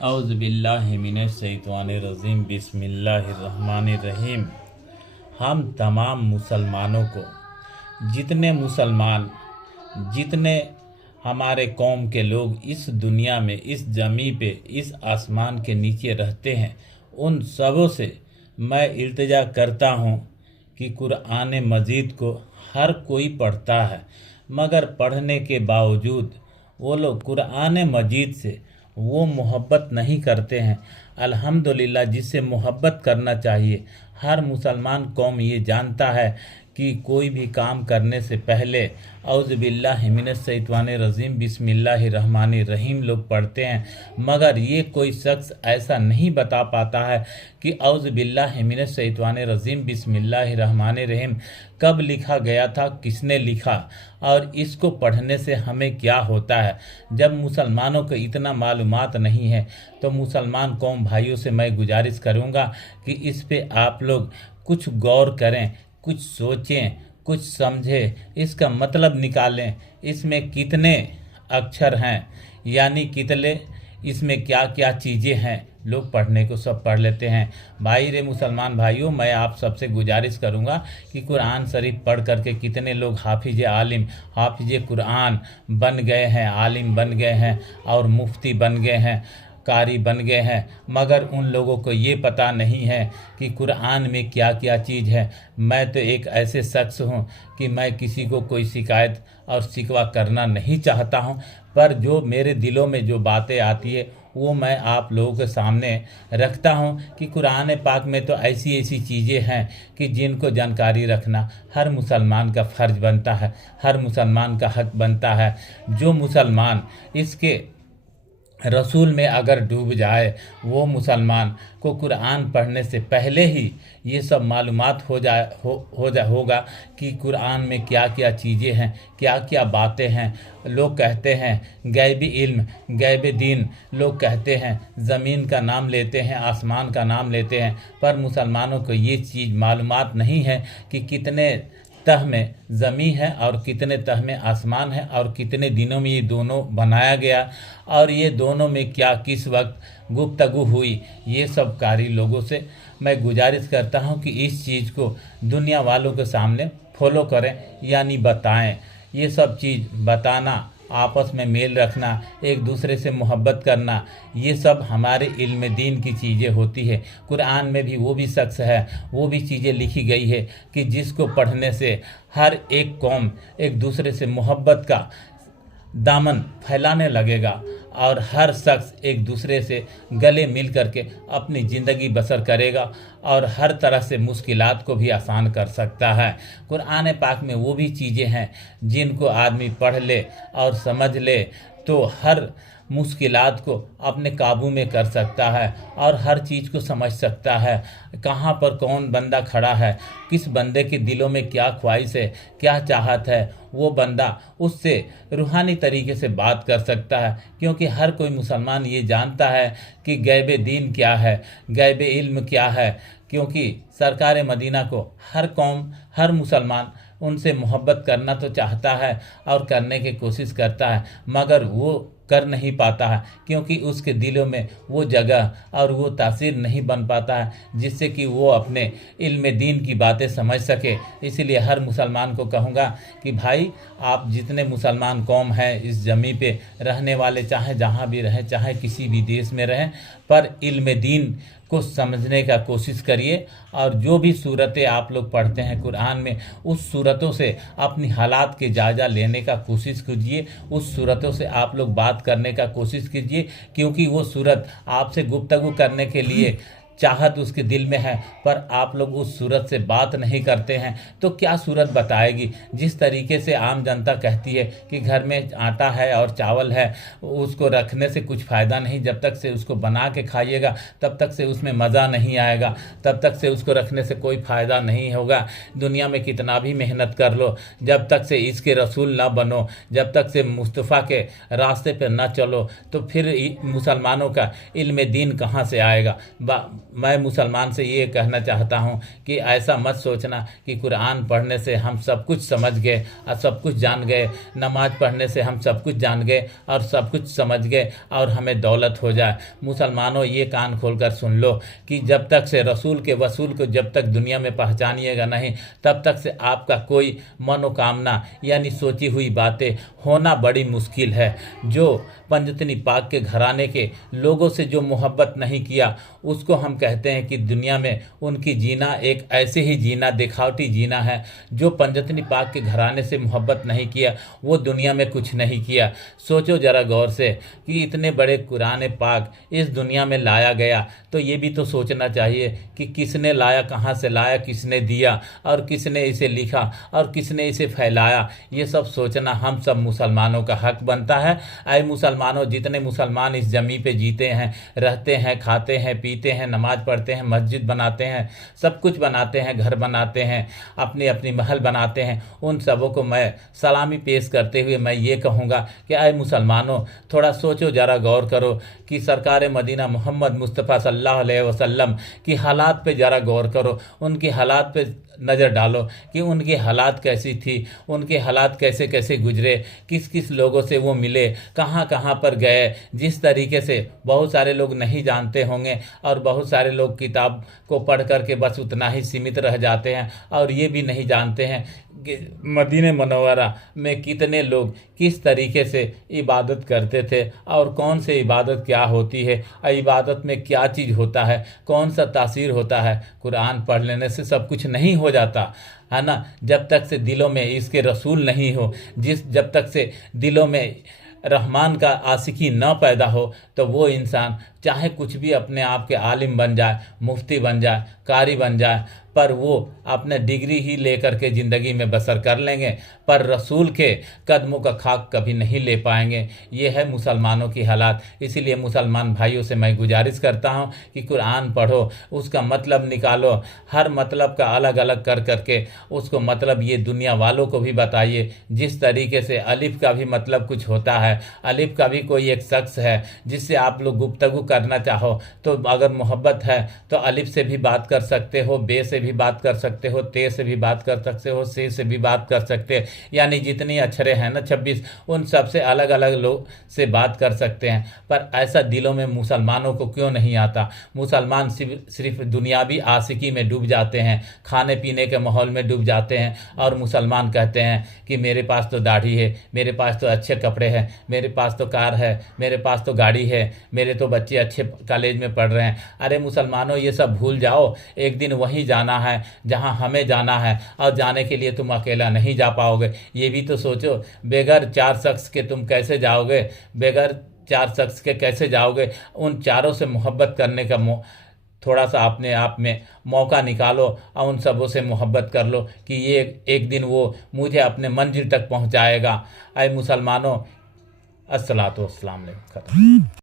औज़ुबिल्लाहि मिनश्शैतानिर्रजीम बिस्मिल्लाहिर्रहमानिर्रहीम। हम तमाम मुसलमानों को, जितने हमारे कौम के लोग इस दुनिया में, इस ज़मीं पे, इस आसमान के नीचे रहते हैं, उन सबों से मैं इल्तिजा करता हूँ कि कुरान मजीद को हर कोई पढ़ता है, मगर पढ़ने के बावजूद वो लोग कुरान मजीद से वो मोहब्बत नहीं करते हैं। अल्हम्दुलिल्लाह, जिससे मोहब्बत करना चाहिए। हर मुसलमान कौम ये जानता है कि कोई भी काम करने से पहले औज़ुबिल्लाहि मिनश्शैतानिर्रजीम बिस्मिल्लाहिर्रहमानिर्रहीम लोग पढ़ते हैं, मगर ये कोई शख्स ऐसा नहीं बता पाता है कि औज़ुबिल्लाहि मिनश्शैतानिर्रजीम बिस्मिल्लाहिर्रहमानिर्रहीम कब लिखा गया था, किसने लिखा और इसको पढ़ने से हमें क्या होता है। जब मुसलमानों को इतना मालूमात नहीं है तो मुसलमान कौम भाइयों से मैं गुजारिश करूँगा कि इस पे आप लोग कुछ गौर करें, कुछ सोचें, कुछ समझें, इसका मतलब निकालें। इसमें कितने अक्षर हैं, यानी कितने इसमें क्या क्या चीज़ें हैं। लोग पढ़ने को सब पढ़ लेते हैं। भाई रे मुसलमान भाइयों, मैं आप सबसे गुजारिश करूंगा कि कुरान शरीफ पढ़ करके कितने लोग हाफिज आलिम, हाफिज कुरान बन गए हैं, आलिम बन गए हैं और मुफ्ती बन गए हैं, कारी बन गए हैं, मगर उन लोगों को ये पता नहीं है कि कुरान में क्या क्या चीज़ है। मैं तो एक ऐसे शख्स हूँ कि मैं किसी को कोई शिकायत और शिकवा करना नहीं चाहता हूँ, पर जो मेरे दिलों में जो बातें आती है वो मैं आप लोगों के सामने रखता हूँ कि कुरान पाक में तो ऐसी ऐसी चीज़ें हैं कि जिनको जानकारी रखना हर मुसलमान का फ़र्ज बनता है, हर मुसलमान का हक बनता है। जो मुसलमान इसके रसूल में अगर डूब जाए, वो मुसलमान को कुरान पढ़ने से पहले ही ये सब मालूमात होगा कि कुरान में क्या क्या चीज़ें हैं, क्या क्या बातें हैं। लोग कहते हैं गैबी इल्म, गैबी दीन, लोग कहते हैं ज़मीन का नाम लेते हैं, आसमान का नाम लेते हैं, पर मुसलमानों को ये चीज़ मालूमात नहीं है कि कितने तह में ज़मीन है और कितने तह में आसमान है और कितने दिनों में ये दोनों बनाया गया और ये दोनों में क्या किस वक्त गुफ्तगू हुई। ये सब कारी लोगों से मैं गुजारिश करता हूँ कि इस चीज़ को दुनिया वालों के सामने फॉलो करें, यानी बताएं। ये सब चीज़ बताना, आपस में मेल रखना, एक दूसरे से मोहब्बत करना, ये सब हमारे इल्म दीन की चीज़ें होती है। कुरान में भी वो भी शख्स है, वो भी चीज़ें लिखी गई है कि जिसको पढ़ने से हर एक कौम एक दूसरे से मोहब्बत का दामन फैलाने लगेगा और हर शख्स एक दूसरे से गले मिल करके अपनी ज़िंदगी बसर करेगा और हर तरह से मुश्किलात को भी आसान कर सकता है। कुरान पाक में वो भी चीज़ें हैं जिनको आदमी पढ़ ले और समझ ले तो हर मुश्किलात को अपने काबू में कर सकता है और हर चीज़ को समझ सकता है। कहाँ पर कौन बंदा खड़ा है, किस बंदे के दिलों में क्या ख्वाहिश है, क्या चाहत है, वो बंदा उससे रूहानी तरीके से बात कर सकता है। क्योंकि हर कोई मुसलमान ये जानता है कि गैबे दीन क्या है, गैबे इल्म क्या है। क्योंकि सरकार मदीना को हर कौम, हर मुसलमान उनसे मोहब्बत करना तो चाहता है और करने की कोशिश करता है, मगर वो कर नहीं पाता है क्योंकि उसके दिलों में वो जगह और वो तासीर नहीं बन पाता है जिससे कि वो अपने इल्म दीन की बातें समझ सके। इसीलिए हर मुसलमान को कहूँगा कि भाई, आप जितने मुसलमान कौम हैं इस ज़मीं पे रहने वाले, चाहे जहाँ भी रहें, चाहे किसी भी देश में रहें, पर इल्म दीन को समझने का कोशिश करिए। और जो भी सूरतें आप लोग पढ़ते हैं कुरान में, उस सूरतों से अपनी हालात के जायज़ा लेने का कोशिश कीजिए, उस सूरतों से आप लोग बात करने का कोशिश कीजिए। क्योंकि वो सूरत आपसे गुफ्तगू करने के लिए चाहत उसके दिल में है, पर आप लोग उस सूरत से बात नहीं करते हैं तो क्या सूरत बताएगी। जिस तरीके से आम जनता कहती है कि घर में आटा है और चावल है, उसको रखने से कुछ फ़ायदा नहीं, जब तक से उसको बना के खाइएगा तब तक से उसमें मज़ा नहीं आएगा, तब तक से उसको रखने से कोई फ़ायदा नहीं होगा। दुनिया में कितना भी मेहनत कर लो, जब तक से इसके रसूल ना बनो, जब तक से मुस्तफ़ा के रास्ते पर ना चलो, तो फिर मुसलमानों का इल्म दीन कहाँ से आएगा। मैं मुसलमान से ये कहना चाहता हूँ कि ऐसा मत सोचना कि कुरान पढ़ने से हम सब कुछ समझ गए और सब कुछ जान गए, नमाज पढ़ने से हम सब कुछ जान गए और सब कुछ समझ गए और हमें दौलत हो जाए। मुसलमानों, ये कान खोलकर सुन लो कि जब तक से रसूल के वसूल को जब तक दुनिया में पहचानिएगा नहीं, तब तक से आपका कोई मनोकामना यानी सोची हुई बातें होना बड़ी मुश्किल है। जो पंजतनी पाक के घराने के लोगों से जो मोहब्बत नहीं किया, उसको हम कहते हैं कि दुनिया में उनकी जीना एक ऐसे ही जीना, दिखावटी जीना है। जो पंजतनी पाक के घराने से मोहब्बत नहीं किया, वो दुनिया में कुछ नहीं किया। सोचो ज़रा गौर से कि इतने बड़े कुरान पाक इस दुनिया में लाया गया, तो ये भी तो सोचना चाहिए कि किसने लाया, कहाँ से लाया, किसने दिया और किसने इसे लिखा और किसने इसे फैलाया। ये सब सोचना हम सब मुसलमानों का हक बनता है। आए मुसलमानों, जितने मुसलमान इस ज़मीं पे जीते हैं, रहते हैं, खाते हैं, पीते हैं, नमाज पढ़ते हैं, मस्जिद बनाते हैं, सब कुछ बनाते हैं, घर बनाते हैं, अपनी अपनी महल बनाते हैं, उन सबों को मैं सलामी पेश करते हुए मैं ये कहूँगा कि आए मुसलमानों, थोड़ा सोचो, ज़रा गौर करो कि सरकार मदीना मोहम्मद मुस्तफ़ा सल्लल्लाहु अलैहि वसल्लम की हालात पे ज़रा गौर करो, उनकी हालात पे नज़र डालो कि उनकी हालात कैसी थी, उनके हालात कैसे कैसे गुजरे, किस किस लोगों से वो मिले, कहाँ कहाँ पर गए। जिस तरीके से बहुत सारे लोग नहीं जानते होंगे और बहुत सारे लोग किताब को पढ़ करके बस उतना ही सीमित रह जाते हैं और ये भी नहीं जानते हैं कि मदीने मनव्वरा में कितने लोग किस तरीके से इबादत करते थे और कौन से इबादत क्या होती है, इबादत में क्या चीज़ होता है, कौन सा तासीर होता है। कुरान पढ़ लेने से सब कुछ नहीं हो जाता है ना, जब तक से दिलों में इसके रसूल नहीं हो, जब तक से दिलों में रहमान का आशिकी न पैदा हो, तो वो इंसान चाहे कुछ भी अपने आप के आलिम बन जाए, मुफ्ती बन जाए, कारी बन जाए, पर वो अपने डिग्री ही लेकर के ज़िंदगी में बसर कर लेंगे, पर रसूल के कदमों का खाक कभी नहीं ले पाएंगे। ये है मुसलमानों की हालात। इसीलिए मुसलमान भाइयों से मैं गुजारिश करता हूँ कि कुरान पढ़ो, उसका मतलब निकालो, हर मतलब का अलग अलग कर करके उसको मतलब ये दुनिया वालों को भी बताइए। जिस तरीके से अलिफ का भी मतलब कुछ होता है, अलिफ का भी कोई एक शख्स है जिससे आप लोग गुफ्तगू करना चाहो, तो अगर मोहब्बत है तो अलिफ से भी बात कर सकते हो, बे से भी बात कर सकते हो, ते से भी बात कर सकते हो, से भी बात कर सकते हैं, यानी जितनी अक्षरे हैं ना 26, उन सब से अलग अलग लोग से बात कर सकते हैं। पर ऐसा दिलों में मुसलमानों को क्यों नहीं आता? मुसलमान सिर्फ दुनियावी आशिकी में डूब जाते हैं, खाने पीने के माहौल में डूब जाते हैं और मुसलमान कहते हैं कि मेरे पास तो दाढ़ी है, मेरे पास तो अच्छे कपड़े हैं, मेरे पास तो कार है, मेरे पास तो गाड़ी है, मेरे तो बच्चे अच्छे कॉलेज में पढ़ रहे हैं। अरे मुसलमानों, ये सब भूल जाओ, एक दिन वहीं जाना है जहां हमें जाना है और जाने के लिए तुम अकेला नहीं जा पाओगे। ये भी तो सोचो, बगैर 4 शख्स के तुम कैसे जाओगे? बगैर 4 शख्स के कैसे जाओगे? उन चारों से मोहब्बत करने का थोड़ा सा अपने आप में मौका निकालो और उन सबों से मोहब्बत कर लो कि ये एक दिन वो मुझे अपने मंजिल तक पहुंचाएगा। ऐ मुसलमानों, अस्सलातु वस्सलाम अलैकुम।